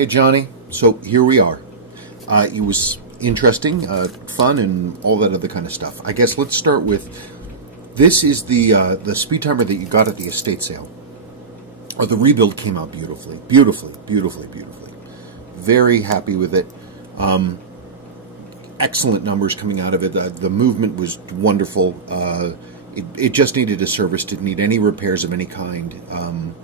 Hey Johnny, so here we are. It was interesting, fun, and all that other kind of stuff. I guess let's start with, this is the speed timer that you got at the estate sale. Or the rebuild came out beautifully. Beautifully. Very happy with it. Excellent numbers coming out of it. The movement was wonderful. It just needed a service. Didn't need any repairs of any kind.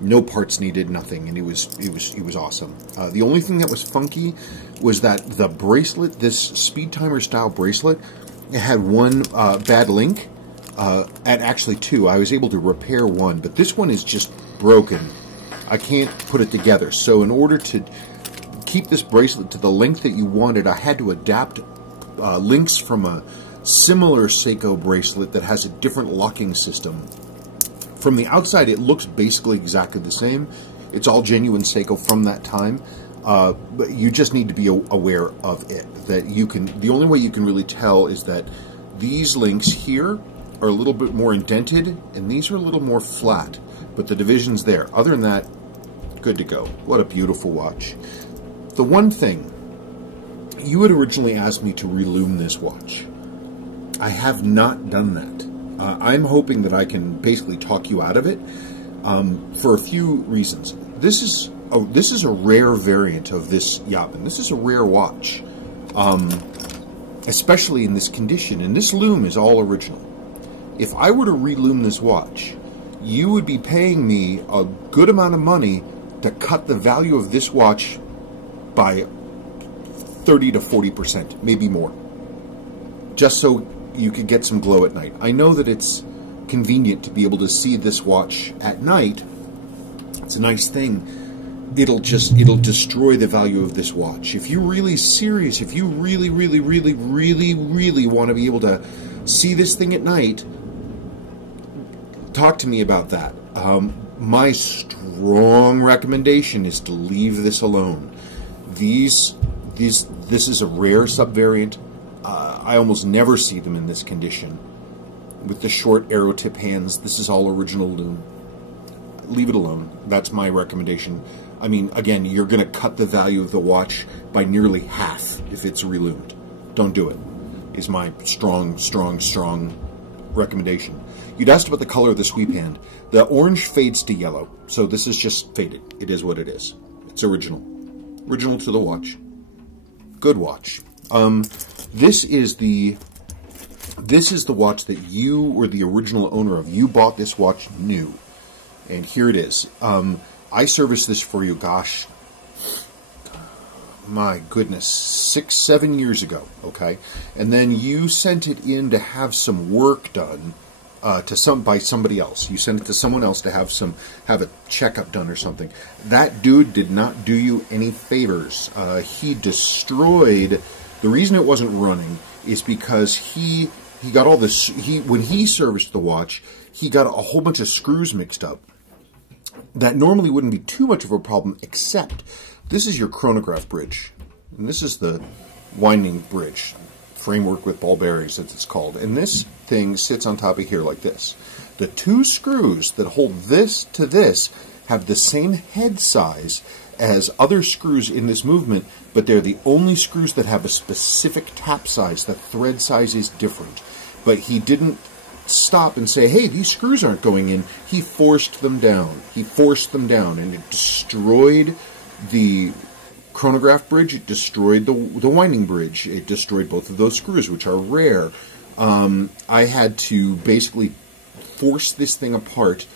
No parts needed, nothing, and it was awesome. The only thing that was funky was that the bracelet, this speed timer style bracelet, it had one bad link, and actually two. I was able to repair one, but this one is just broken. I can't put it together. So in order to keep this bracelet to the length that you wanted, I had to adapt links from a similar Seiko bracelet that has a different locking system. From the outside, it looks basically exactly the same. It's all genuine Seiko from that time, but you just need to be aware of it. That you can. The only way you can really tell is that these links here are a little bit more indented, and these are a little more flat. But the division's there. Other than that, good to go. What a beautiful watch. The one thing, you had originally asked me to relume this watch. I have not done that. I'm hoping that I can basically talk you out of it for a few reasons. This is a rare variant of this Yachtsman. This is a rare watch, especially in this condition. And this loom is all original. If I were to relume this watch, you would be paying me a good amount of money to cut the value of this watch by 30 to 40%, maybe more, just so you could get some glow at night. I know that it's convenient to be able to see this watch at night. It's a nice thing. It'll destroy the value of this watch. If you're really serious, if you really want to be able to see this thing at night, talk to me about that. My strong recommendation is to leave this alone. This is a rare subvariant. I almost never see them in this condition. With the short arrow tip hands, this is all original loom. Leave it alone. That's my recommendation. I mean, again, you're going to cut the value of the watch by nearly half if it's reloomed. Don't do it, is my strong recommendation. You'd asked about the color of the sweep hand. The orange fades to yellow, so this is just faded. It is what it is. It's original. Original to the watch. Good watch. This is the watch that you were the original owner of. You bought this watch new, and here it is. I serviced this for you, gosh, my goodness, 6-7 years ago, okay? And then you sent it in to have some work done by somebody else. You sent it to someone else to have a checkup done or something. That dude did not do you any favors. He destroyed. The reason it wasn't running is because he got all this. When he serviced the watch, he got a whole bunch of screws mixed up. That normally wouldn't be too much of a problem, except this is your chronograph bridge, and this is the winding bridge framework with ball bearings, as it's called. And this thing sits on top of here like this. The two screws that hold this to this have the same head size as other screws in this movement, but they're the only screws that have a specific tap size. The thread size is different. But he didn't stop and say, hey, these screws aren't going in. He forced them down. He forced them down, and it destroyed the chronograph bridge. It destroyed the winding bridge. It destroyed both of those screws, which are rare. I had to basically force this thing apart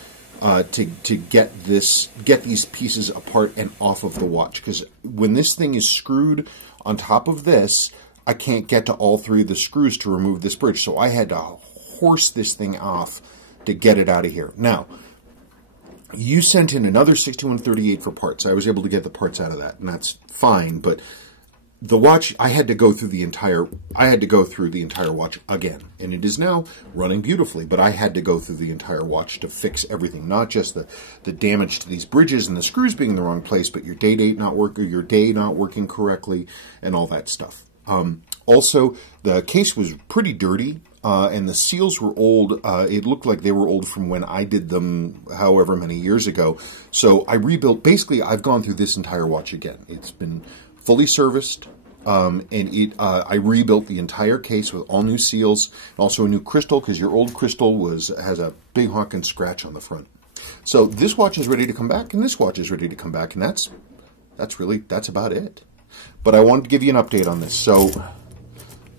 to get these pieces apart and off of the watch, because when this thing is screwed on top of this, I can't get to all three of the screws to remove this bridge, so I had to horse this thing off to get it out of here. Now, you sent in another 6138 for parts. I was able to get the parts out of that, and that's fine, but the watch, I had to go through the entire watch again, and it is now running beautifully, but I had to go through the entire watch to fix everything, not just the damage to these bridges and the screws being in the wrong place, but your day not working correctly and all that stuff. Also, the case was pretty dirty, and the seals were old. It looked like they were old from when I did them however many years ago. So I rebuilt. Basically, I've gone through this entire watch again. It's been fully serviced, and I rebuilt the entire case with all new seals, and also a new crystal, because your old crystal has a big honking scratch on the front. So this watch is ready to come back, and this watch is ready to come back, and that's about it. But I wanted to give you an update on this. So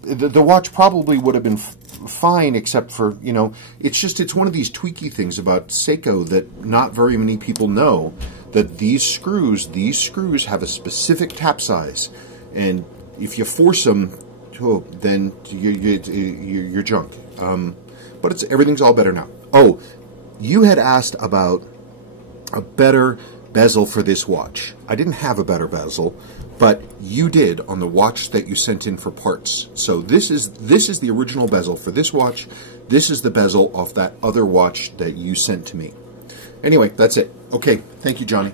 the watch probably would have been fine, except for, you know, it's one of these tweaky things about Seiko that not very many people know, that these screws have a specific tap size, and if you force them, then you're junk. But everything's all better now. Oh, you had asked about a better bezel for this watch. I didn't have a better bezel, but you did on the watch that you sent in for parts. So this is the original bezel for this watch. This is the bezel of that other watch that you sent to me. Anyway, that's it. Okay, thank you, Johnny.